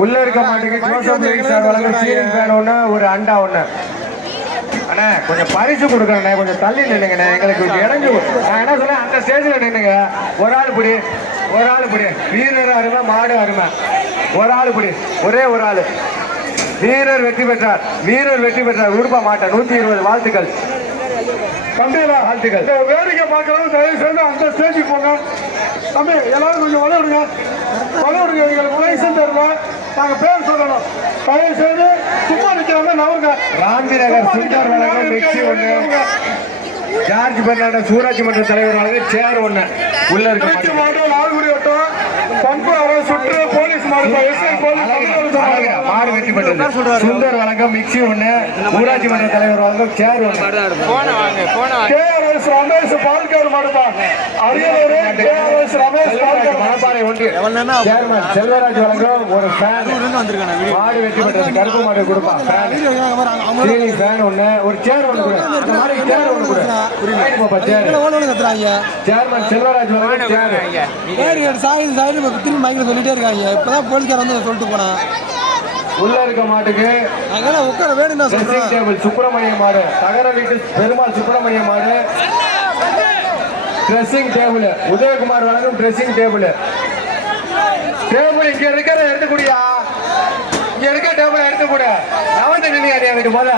உள்ள இருக்க மாட்டேங்க ஜோசப் லூயிஸ் சார் வழங்கும் சீலிங் ஃபேன் ஒண்ணு ஒரு அண்டா ஒண்ணு. அண்ணா கொஞ்சம் பரிசு கொடுக்கறேண்ணே, கொஞ்சம் தள்ளி நின்னுங்கண்ணே, எங்களுக்கு இறங்கி. நான் என்ன சொன்னேன், அந்த ஸ்டேஜ்ல நின்னுங்க. ஒரு ஆள் பிடி, ஒரு ஆள் பிடி. வீரர் அருமை, மாடு அருமை. ஒரு ஆள் பிடி, ஒரே ஒரு ஆள். வீரர் வெற்றி பெற்றார், வீரர் வெற்றி பெற்றார். உடுப்ப மாட்டேன் 120 வாழ்த்துக்கள். கண்டிப்பா வாழ்த்துக்கள். வேடிக்கை பார்க்கறது தயவு செய்து அந்த ஸ்டேஜுக்கு போங்க. தம்பி எல்லாரும் கொஞ்சம் வளருங்க, வளருங்க. எங்களுக்கு லைசன்ஸ் தருவா, நாங்க பேர் சொல்லணும். தயவு செய்து சும்மா நிற்கிறாங்க நவருங்க. காந்தி நகர் சுந்தர் வழங்கும் மிக்சி ஒண்ணு, ஜார்ஜ் பெர்னாண்டோ சூராட்சி மன்ற தலைவர் வழங்கும் சேர் ஒண்ணு. உள்ள இருக்க மாட்டோம், நால்குடி வட்டம் பம்பு சுற்று போலீஸ் மாடு வெற்றி பெற்றது. சுந்தர் வழங்கும் மிக்சி ஒண்ணு, ஊராட்சி மன்ற தலைவர் வழங்கும் சேர் ஒண்ணு. KRS ரமேஷ் பால்கார் மாடுப்பா, அரியலூர் KRS ரமேஷ் பால்கார் மணப்பாறை ஒன்று சேர்மன் செல்வராஜ் வழங்கும் ஒரு ஃபேன் மாடு வெற்றி பெற்றது. கருப்பு மாடு கொடுப்பா சீலிங் ஃபேன் ஒண்ணு, ஒரு சேர் ஒண்ணு கூட. அந்த மாதிரி சேர் ஒண்ணு கூட. சேர்மன் செல்வராஜ் வழங்கும் சேர். சொல்லிட்டே இருக்காங்க. இப்பதான் போலீஸ்கார வந்து சொல்லிட்டு போனா உள்ள இருக்க மாட்டுக்கு உட்கார வேணும். ட்ரெஸ்ஸிங் டேபிள் சுப்பிரமணிய மாடு, தகர வீட்டு பெருமாள் சுப்பிரமணிய மாடு. ட்ரெஸ்ஸிங் டேபிள் உதயகுமார் வழங்கும் ட்ரெஸ்ஸிங் டேபிள். டேபிள் இங்க இருக்கிற எடுத்துக்கூடியா, இங்க இருக்க டேபிள் எடுத்துக்கூட. நவந்த நிலையா நீ வீட்டு போத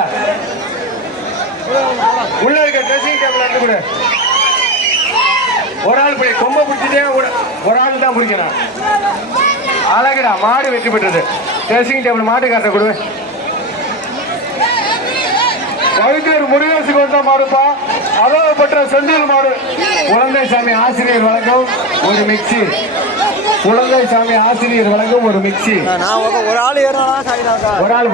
உள்ள இருக்க ட்ரெஸ்ஸிங் டேபிள் எடுத்துக்கூட. ஒரு ஆள் போய் கொம்ப பிடிச்சிட்டே ஒரு ஆள் தான் பிடிக்கணும். அழகுடா, மாடு வெற்றி பெற்றது. ட்ரெஸ்ஸிங் டேபிள் மாட்டு காட்ட கொடு. வைத்தியர் முருகேசுக்கு வந்த மாடுப்பா, அளவு பெற்ற செந்தில் மாடு. குழந்தை சாமி ஆசிரியர் வழங்கும் ஒரு மிக்சி. குழந்தை சாமி ஆசிரியர் வழங்கும் ஒரு மிக்சி. ஒரு ஆள் ஏறா ஒரு ஆள்